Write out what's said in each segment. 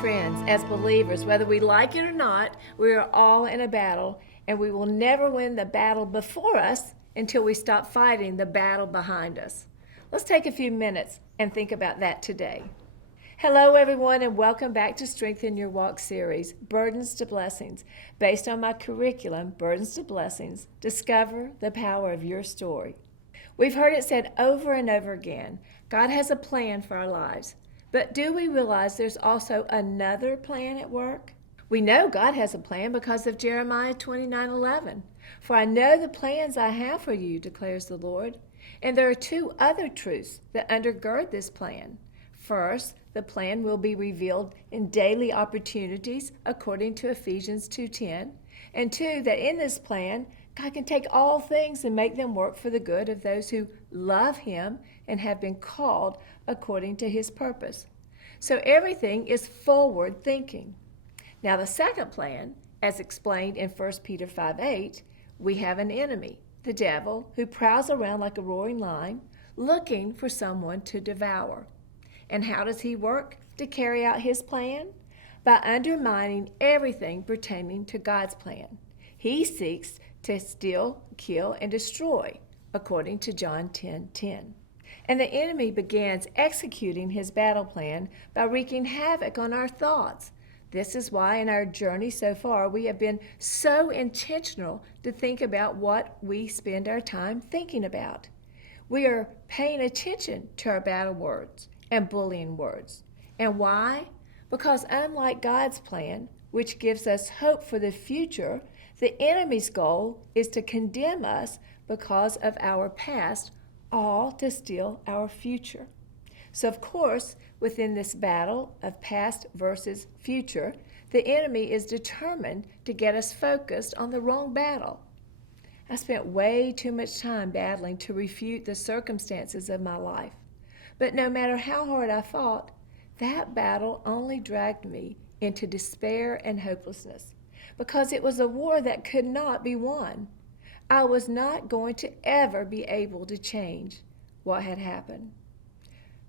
friends, as believers, whether we like it or not, we are all in a battle, and we will never win the battle before us until we stop fighting the battle behind us. Let's take a few minutes and think about that today. Hello, everyone, and welcome back to Strengthen Your Walk series, Burdens to Blessings. Based on my curriculum, Burdens to Blessings, discover the power of your story. We've heard it said over and over again, God has a plan for our lives. But do we realize there's also another plan at work? We know God has a plan because of Jeremiah 29:11. For I know the plans I have for you, declares the Lord. And there are two other truths that undergird this plan. First, the plan will be revealed in daily opportunities according to Ephesians 2:10. And two, that in this plan, God can take all things and make them work for the good of those who love Him and have been called according to His purpose. So everything is forward thinking. Now the second plan, as explained in 1 Peter 5:8, we have an enemy, the devil, who prowls around like a roaring lion, looking for someone to devour. And how does he work to carry out his plan? By undermining everything pertaining to God's plan. He seeks to steal, kill, and destroy, according to John 10:10. And the enemy begins executing his battle plan by wreaking havoc on our thoughts. This is why in our journey so far we have been so intentional to think about what we spend our time thinking about. We are paying attention to our battle words and bullying words. And why? Because unlike God's plan, which gives us hope for the future, the enemy's goal is to condemn us because of our past, all to steal our future. So of course, within this battle of past versus future, the enemy is determined to get us focused on the wrong battle. I spent way too much time battling to refute the circumstances of my life. But no matter how hard I fought, that battle only dragged me into despair and hopelessness, because it was a war that could not be won. I was not going to ever be able to change what had happened.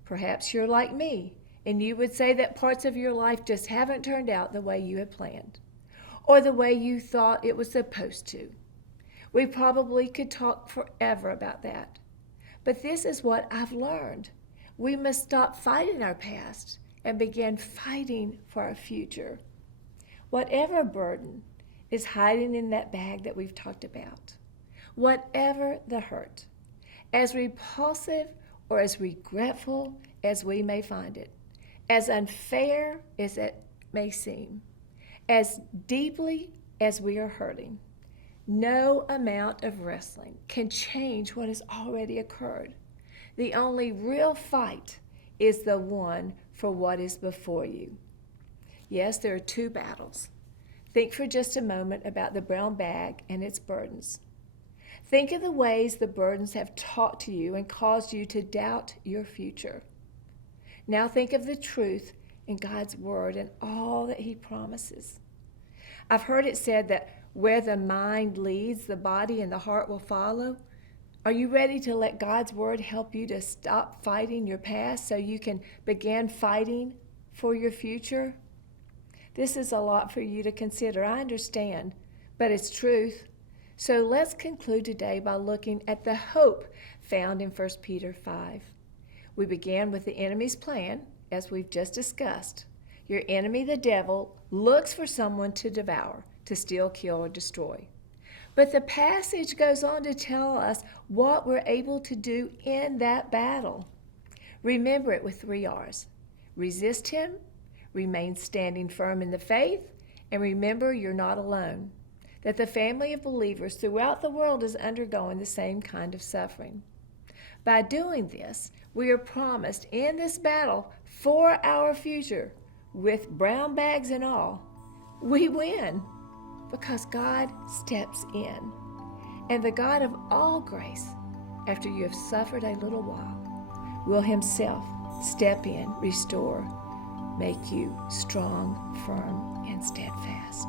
Perhaps you're like me, and you would say that parts of your life just haven't turned out the way you had planned, or the way you thought it was supposed to. We probably could talk forever about that. But this is what I've learned. We must stop fighting our past and begin fighting for our future. Whatever burden is hiding in that bag that we've talked about, whatever the hurt, as repulsive or as regretful as we may find it, as unfair as it may seem, as deeply as we are hurting, no amount of wrestling can change what has already occurred. The only real fight is the one for what is before you. Yes, there are two battles. Think for just a moment about the brown bag and its burdens. Think of the ways the burdens have talked to you and caused you to doubt your future. Now think of the truth in God's word and all that He promises. I've heard it said that where the mind leads, the body and the heart will follow. Are you ready to let God's word help you to stop fighting your past so you can begin fighting for your future? This is a lot for you to consider. I understand, but it's truth. So let's conclude today by looking at the hope found in 1 Peter 5. We began with the enemy's plan, as we've just discussed. Your enemy, the devil, looks for someone to devour, to steal, kill, or destroy. But the passage goes on to tell us what we're able to do in that battle. Remember it with 3 R's. Resist him, remain standing firm in the faith, and remember you're not alone, that the family of believers throughout the world is undergoing the same kind of suffering. By doing this, we are promised in this battle for our future, with brown bags and all, we win. Because God steps in. And the God of all grace, after you have suffered a little while, will Himself step in, restore, make you strong, firm, and steadfast.